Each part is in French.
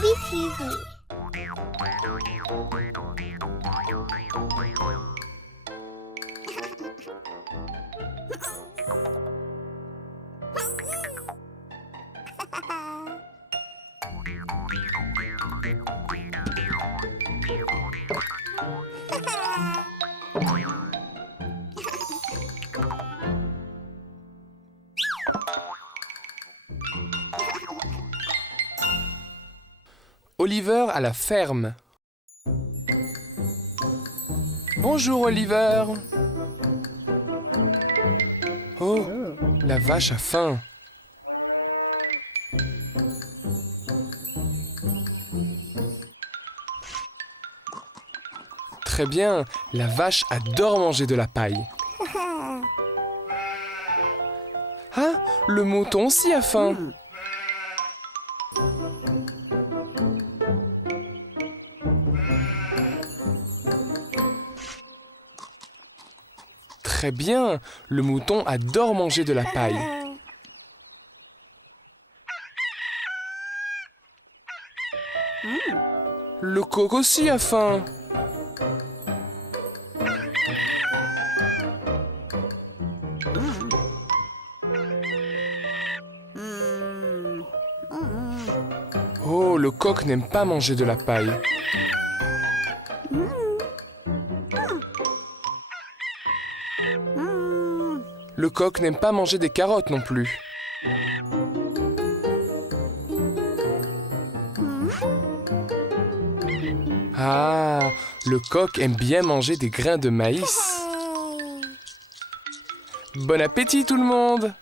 Baby Fury. Oliver à la ferme. Bonjour Oliver. Oh, la vache a faim. Très bien, la vache adore manger de la paille. Ah, le mouton aussi a faim. Très bien, le mouton adore manger de la paille. Le coq aussi a faim. Oh, le coq n'aime pas manger de la paille. Le coq n'aime pas manger des carottes non plus. Ah, le coq aime bien manger des grains de maïs. Bon appétit tout le monde!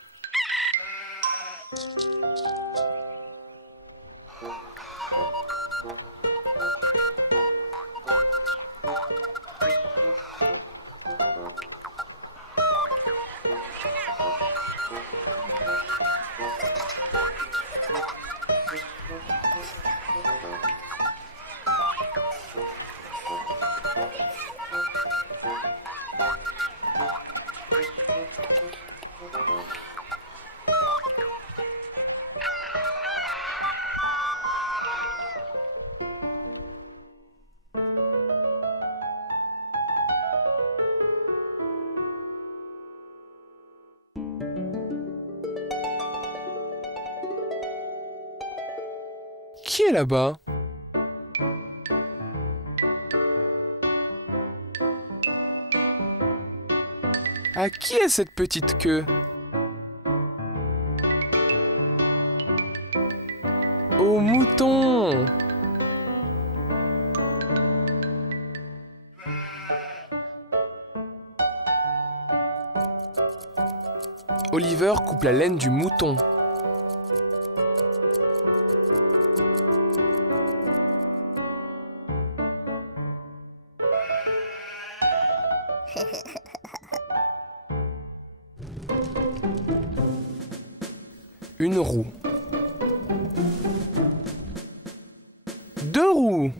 Qui est là-bas? À qui est cette petite queue? Au mouton! Oliver coupe la laine du mouton. Une roue. 2 roues.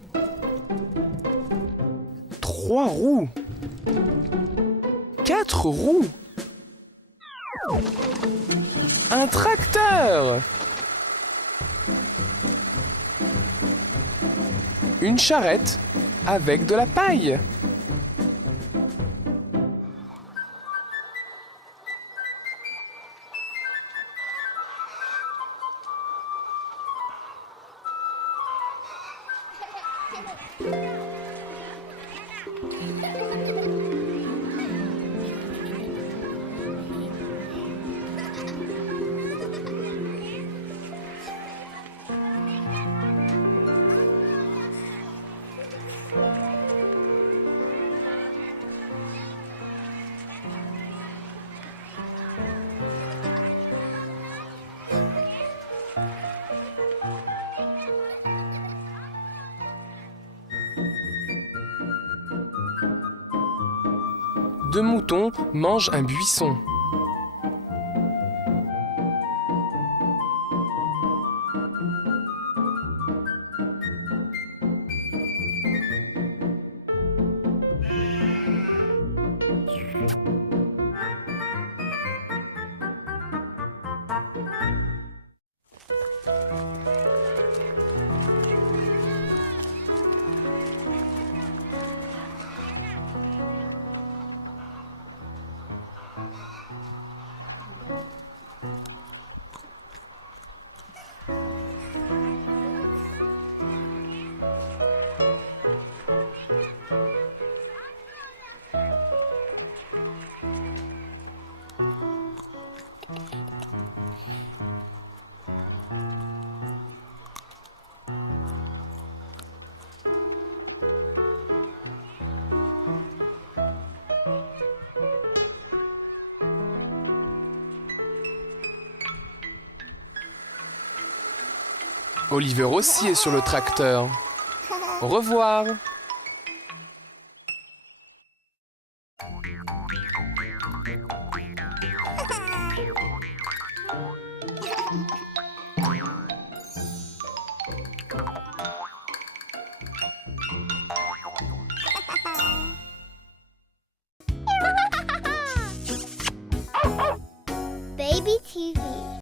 3 roues. 4 roues. Un tracteur. Une charrette avec de la paille. Deux moutons mangent un buisson. Oliver aussi est sur le tracteur. Au revoir. Baby TV.